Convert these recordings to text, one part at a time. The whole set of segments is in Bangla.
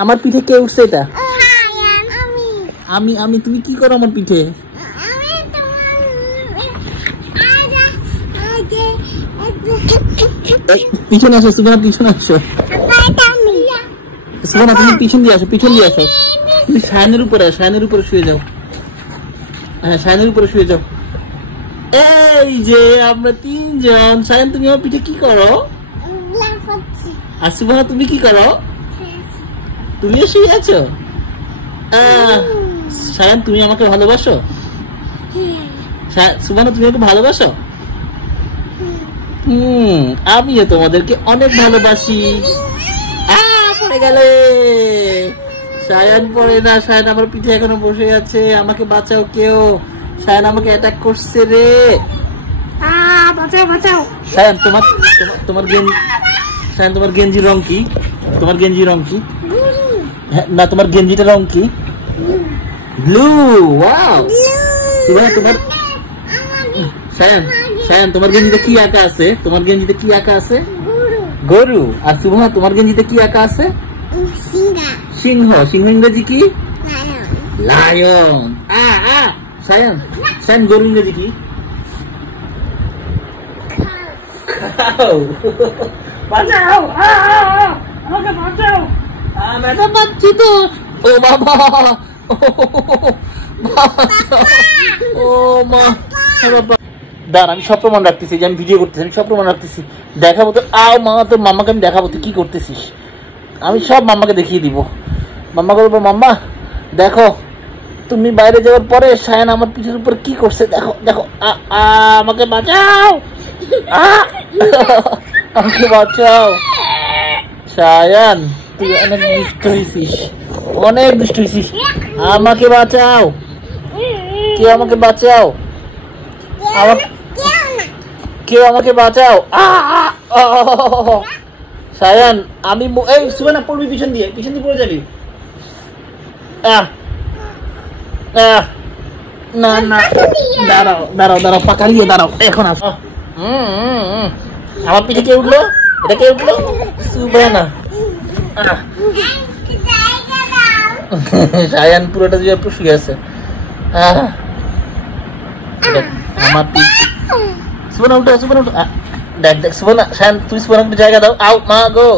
আমার পিঠে কে উঠছে এটা? আমি তুমি কি করো আমার পিঠে? পিছনে আসো সুবহানা, পিছনে আসো সুবহানা, তুমি পিছন দিয়ে আসো, পিছন দিয়ে আসো। তুমি শায়নের উপরে শুয়ে যাও। হ্যাঁ, শায়নের উপরে শুয়ে যাও। এই যে আমরা তিনজন। শায়ন তুমি আমার পিঠে কি করো? আর সুবহানা তুমি কি করো? তুমিও শুয়ে আছো? শায়ন তুমি আমাকে ভালোবাসো? সুবহানা তুমি আমাকে ভালোবাসো? আমিও তোমাদেরকে অনেক ভালোবাসি। পড়ে গেলে শায়ন পড়ে না, শায়ন আমার পিঠে এখনো বসে আছে। আমাকে বাঁচাও কেউ, শায়ন আমাকে অ্যাটাক করছে রে। বাঁচাও বাঁচাও। শায়ন তোমার গেঞ্জির রং কি? তোমার গেঞ্জির রং কি? না, তোমার গেঞ্জিটার রং কি? ব্লু। ওয়াও। সুবহানা তোমার শায়ন তোমার গেঞ্জিতে কি আঁকা আছে? তোমার গেঞ্জিতে কি আঁকা আছে? গরু। আর সুবহানা তোমার গেঞ্জিতে কি আঁকা আছে? সিংহ। সিংহ ইংরেজি কি? লায়ন। শায়ন গরু ইংরেজি কি? খাও। বাঁচাও, আমাকে বাঁচাও। ম্যাডাম বাঁচছি তো। ও বাবা, ও মা, বাবা। দাঁড়া, আমি সব প্রমাণ রাখতেছি যে আমি ভিডিও করতেছি, আমি সব প্রমাণ রাখতেছি। দেখাবো তো। মা, তোর মাম্মাকে আমি দেখাবো তুই কি করতেছিস। আমি সব মাম্মাকে দেখিয়ে দিব। মাম্মাকে বলবো, মাম্মা দেখো তুমি বাইরে যাওয়ার পরে শায়ন আমার পিঠের উপর কি করছে, দেখো দেখো। আমাকে বাঁচাও, আমাকে বাঁচাও। শায়ন তুই অনেক দুষ্ট হয়েছিস, অনেক দুষ্ট হয়েছিস। আমাকে বাঁচাও, কেউ আমাকে বাঁচাও, কেউ আমাকে বাঁচাও। শায়ন আমি এই সুবহানা পড়বি, পিছন দিয়ে পড়ে যাবি। না না, দাঁড়াও পাকালিয়ে দাঁড়াও, এখন আসো। আমার পিঠে কে উঠলো? এটা কে উঠলো? সুবহানা। শায়ন পুরোটা দিয়ে শুয়ে আছে। আমার সুবহানা উঠো, সুবহানা উঠো। দেখ সুবহানা, শায়ন তুই সুবহানা একটু জায়গা দাও। আউ মা গো।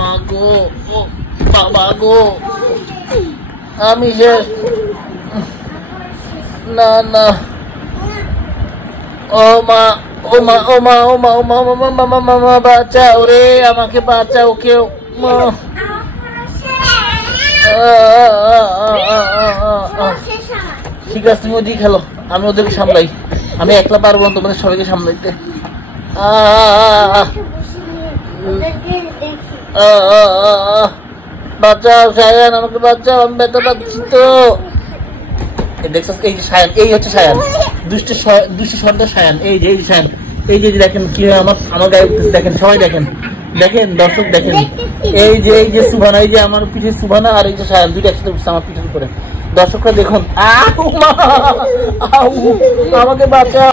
মা গো, বাবা গো, আমি শেষ। না না, ও মা, ও মা, ও মা, ও মা, ও মা, মামা বাঁচাও রে, আমাকে বাঁচাও কেউ। ঠিক আছে, তুমি ওদিকে খেলো, আমি ওদেরকে সামলাই। আমি একলা পারবো না তোমাদের সবাইকে সামলাইতে। বাঁচাও শায়ন, আমাকে বাঁচাও, আমি ব্যথা পাচ্ছি তো। দেখছো, এই যে শায়ন, এই হচ্ছে শায়ন, দুষ্ট সর্দার শায়ন। এই যে শায়ন, এই যে দেখেন কি আমার গায়ে উঠতেছে, দেখেন সবাই দেখেন, দেখেন দর্শক দেখেন। এই যে সুবহানা, এই যে আমার পিঠে সুবহানা, আর এই যে শায়ন, দুইটা একসাথে উঠছে আমার পিঠের উপরে। দর্শকরা দেখুন, আমাকে বাঁচাও।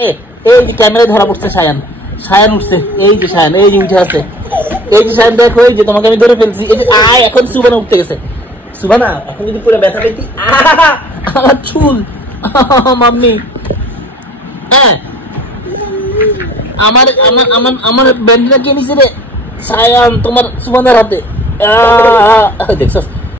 এই যে ক্যামেরায় ধরা পড়ছে শায়ন উঠছে। এই যে শায়ন, এই যে উঠে আছে। এই যে শায়ন দেখো, এই যে তোমাকে আমি ধরে ফেলছি। এই যে এখন সুবহানা উঠতে গেছে। সুবহানা এখন যদি পুরো ব্যথা পেতি। আমার চুল, মাম্মি। আমার ব্যান্ডটা কে নিছে রে? শায়ন তোমার সুবহানার হাতে। দেখছস